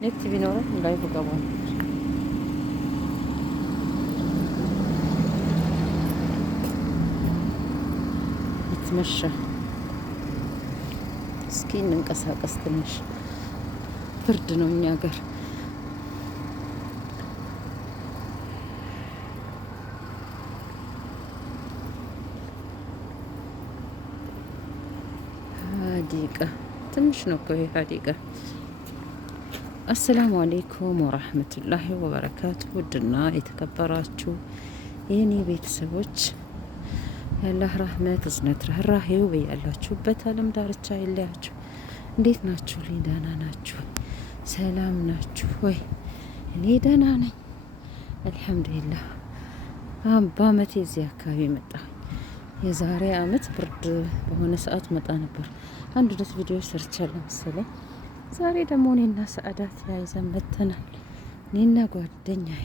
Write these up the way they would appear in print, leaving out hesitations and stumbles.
ኔት ቢኖረን ላይቭ ገባ ነበር። ይትመሻ እስኪ እንንቀሳቀስ ትንሽ ብርድ ነው እኛ ሀገር። ሀዲቃ ትንሽ ነው እኮ ይሄ ሀዲቃ። አሰላሙ አሌይኩም ወራህመቱላሂ ወበረካቱ። ውድና የተከበራችሁ የኔ ቤተሰቦች የአላህ ረህመት እዝነት ርህራሄው በያላችሁበት ዓለም ዳርቻ ይለያችሁ። እንዴት ናችሁ? ደህና ናችሁ? ሰላም ናችሁ ወይ? እኔ ደህና ነኝ አልሐምዱሊላህ። በአመቴ እዚህ አካባቢ መጣ። የዛሬ አመት ብርድ በሆነ ሰዓት መጣ ነበር። አንድ ሁለት ቪዲዮ ሰርቻለሁ መሰለኝ። ዛሬ ደግሞ እኔና ሰዓዳት ያይዘን መተናል። እኔና ጓደኛዬ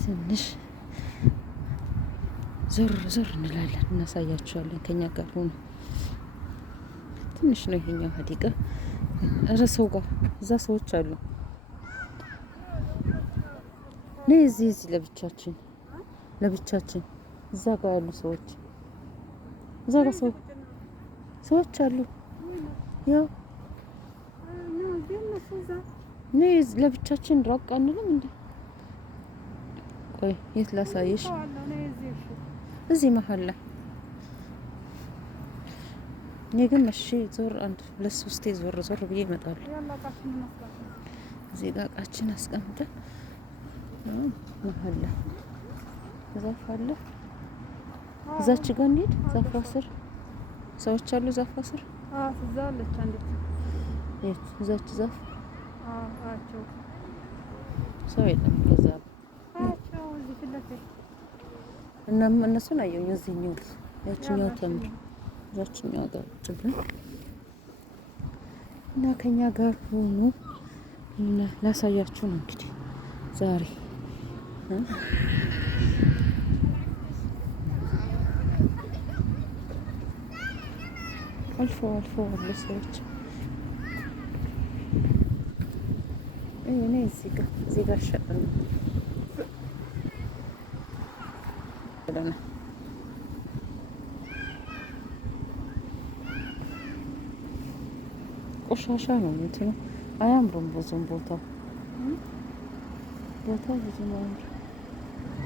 ትንሽ ዞር ዞር እንላለን፣ እናሳያችኋለን። ከኛ ጋር ሆኖ ትንሽ ነው ይሄኛው ሀዲቃ። ረሰው ጋር እዛ ሰዎች አሉ። ነይ እዚህ ለብቻችን እዛ ጋር ያሉ ሰዎች እዛ ጋር ሰዎች አሉ። ያው ነይ ለብቻችን ራቅ አንልም እንዴ? ቆይ የት ላሳይሽ? እዚህ መሀል ላይ እኔ ግን እሺ፣ ዞር አንድ ሁለት ሶስቴ ዞር ብዬ እመጣለሁ። እዚህ ጋር እቃችን አስቀምጠን መሀል ላይ ዛፍ አለ። እዛች ጋር እንሂድ። ዛፏ ስር ሰዎች አሉ። ዛፏ ስር እዛች ዛፍ ሰው የለም። ገዛ እና እነሱን አየሁኝ። እዚህኛው ያችኛው ተምር ያችኛው ጋር ጥብን እና ከኛ ጋር ሆኖ እና ላሳያችሁ ነው እንግዲህ ዛሬ አልፎ አሉ ሰዎች። እኔ እዚህ ጋር ሸጥን ቆሻሻ ነው እንትኑ አያምሩም። ብዙም ቦታው ብዙም አያምር።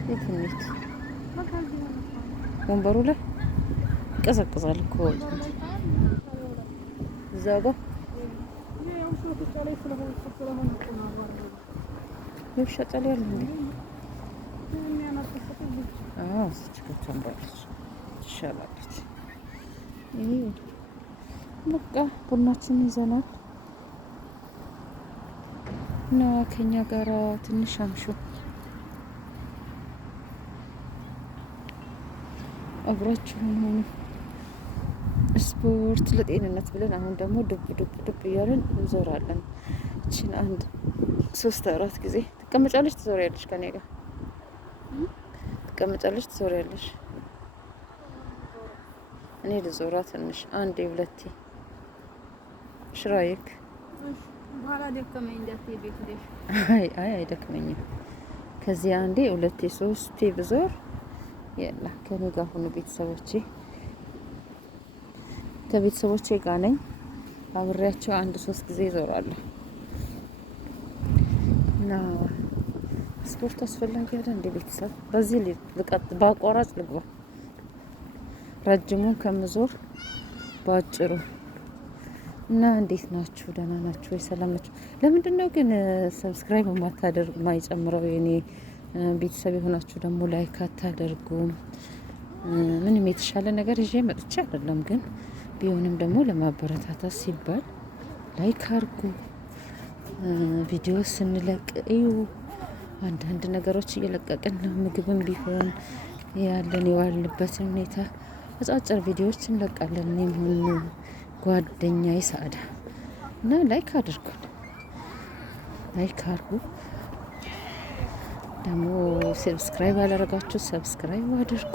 የትኔት ወንበሩ ላይ ይቀዘቅዛል እኮ እዛ ጋር የውሻ ጫላ ያለ እንዴ? አዎ እዚች ጋር ተንባለች፣ ትሻላለች። ይሄ በቃ ቡናችን ይዘናል እና ከኛ ጋር ትንሽ አምሹ፣ አብራችሁን ሆኑ። ስፖርት ለጤንነት ብለን አሁን ደግሞ ዱብ እያለን እንዞራለን። እቺን አንድ 3-4 ጊዜ ትቀመጫለሽ፣ ትዞሪያለሽ። ከኔ ጋር ትቀመጫለሽ፣ ትዞሪያለሽ። እኔ ልዞራ ትንሽ አንዴ ሁለቴ ሽራይክ በኋላ ደከመኝ እንዳትሄድ ቤት ሄደሽ። አይ አይደክመኝም። ከዚህ አንዴ ሁለቴ ሶስቴ ብዞር የላ ከኔ ጋር ሆኑ ቤተሰቦቼ። ከቤተሰቦቼ ጋር ነኝ። አብሬያቸው 1-3 ጊዜ እዞራለሁ እና ስፖርት አስፈላጊ አይደል እንደ ቤተሰብ። በዚህ በአቋራጭ ልግባ፣ ረጅሙን ከምዞር ባጭሩ። እና እንዴት ናችሁ? ደህና ናችሁ ወይ? ሰላም ናችሁ? ለምንድን ነው ግን ሰብስክራይብ ማይጨምረው? የኔ ቤተሰብ የሆናችሁ ደግሞ ላይክ አታደርጉም? ምንም የተሻለ ነገር ይዤ መጥቼ አይደለም፣ ግን ቢሆንም ደግሞ ለማበረታታት ሲባል ላይክ አድርጉ። ቪዲዮ ስንለቅ እዩ። አንዳንድ ነገሮች እየለቀቅን ነው። ምግብም ቢሆን ያለን የዋልንበትን ሁኔታ አጫጭር ቪዲዮዎች እንለቃለን። እኔም ሆነ ጓደኛዬ ሰዓዳ እና ላይክ አድርጉን። ላይክ አድርጉ። ደግሞ ሰብስክራይብ ያላደረጋችሁ ሰብስክራይብ አድርጉ።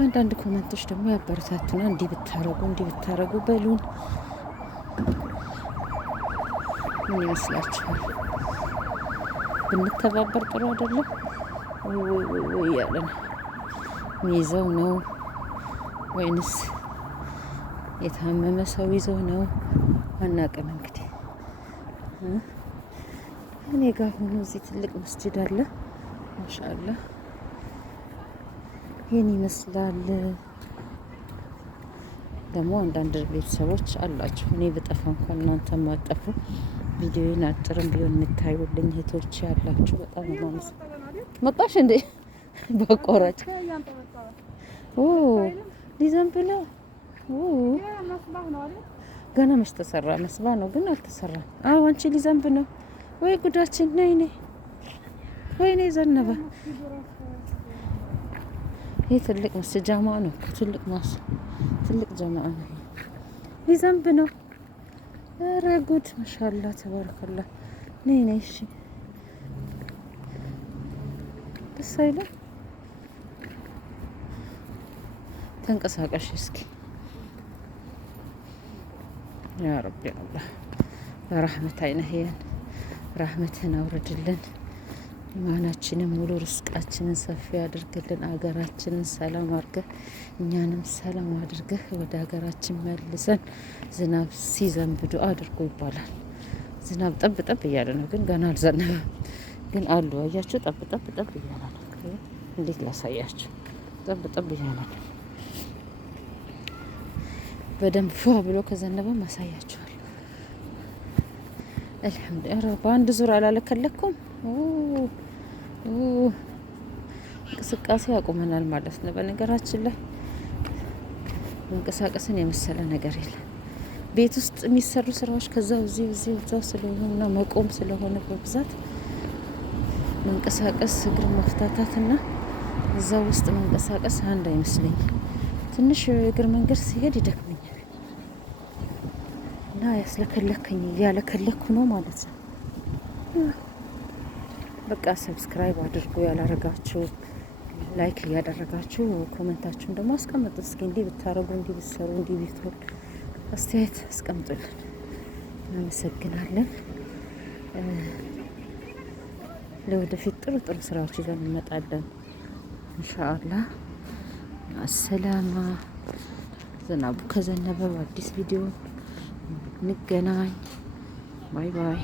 አንዳንድ ኮሜንቶች ደግሞ ያበረታቱና እንዲህ ብታረጉ በሉን ምን ይመስላችኋል? ብንተባበር ጥሩ አይደለም? ወይ እያለ ነው ሚይዘው ነው ወይንስ የታመመ ሰው ይዞ ነው? አናውቅም። እንግዲህ እኔ ጋር ሆኖ እዚህ ትልቅ መስጂድ አለ ማሻአላህ። ይህን ይመስላል። ደግሞ አንዳንድ ቤተሰቦች አላችሁ እኔ ብጠፋ እንኳን እናንተ ማጠፉ ቪዲዮን አጭርም ቢሆን የምታዩልኝ እህቶች ያላችሁ በጣም ነው። መጣሽ እንዴ? በቆራጭ ሊዘንብ ነው። ገና መች ተሰራ? መስባ ነው ግን አልተሰራም። አዎ አንቺ ሊዘንብ ነው ወይ ጉዳችን! ነይ ነይ፣ ወይኔ ዘነበ። ይህ ትልቅ መስጂድ ጃማ ነው። ትልቅ ማስ ትልቅ ጃማ ነው። ሊዘንብ ነው። ኧረ ጉድ! ማሻአላ ተባረከላ። ነይ ነይ። እሺ ደስ አይልም? ተንቀሳቀሽ እስኪ። ያ ረቢ አላህ በረህመት አይነህየን፣ ረህመትን አውርድልን። ኢማናችንን ሙሉ ርስቃችንን ሰፊ አድርግልን። አገራችንን ሰላም አድርገህ እኛንም ሰላም አድርገህ ወደ ሀገራችን መልሰን። ዝናብ ሲዘንብ ዱአ አድርጎ ይባላል። ዝናብ ጠብ ጠብ እያለ ነው፣ ግን ገና አልዘነበም። ግን አሉ አያችሁ፣ ጠብ ጠብ ጠብ እያለ ነው። እንዴት ላሳያችሁ? ጠብ ጠብ እያለ ነው። በደንብ ፏ ብሎ ከዘነበ ማሳያችኋል። አልሐምዱሊላህ። በአንድ ዙር አላለከለኩም። እንቅስቃሴ ያቁመናል ማለት ነው። በነገራችን ላይ መንቀሳቀስን የመሰለ ነገር የለም። ቤት ውስጥ የሚሰሩ ስራዎች ከዛው እዛው ስለሆነና መቆም ስለሆነ በብዛት መንቀሳቀስ እግር መፍታታትና እዛው ውስጥ መንቀሳቀስ አንድ አይመስለኝም። ትንሽ እግር መንገድ ሲሄድ ይደክመኛል እና ያስለከለከኝ ያለከለኩ ነው ማለት ነው። በቃ ሰብስክራይብ አድርጉ ያላረጋችሁ፣ ላይክ እያደረጋችሁ ኮሜንታችሁን ደግሞ አስቀምጡ። እስኪ እንዲህ ብታረጉ፣ እንዲህ ብትሰሩ፣ እንዲህ ቢትሆን አስተያየት አስቀምጡልን። እናመሰግናለን። ለወደፊት ጥሩ ጥሩ ስራዎች ይዘን እንመጣለን ኢንሻአላህ። አሰላማ። ዝናቡ ከዘነበ በአዲስ ቪዲዮ እንገናኝ። ባይ ባይ።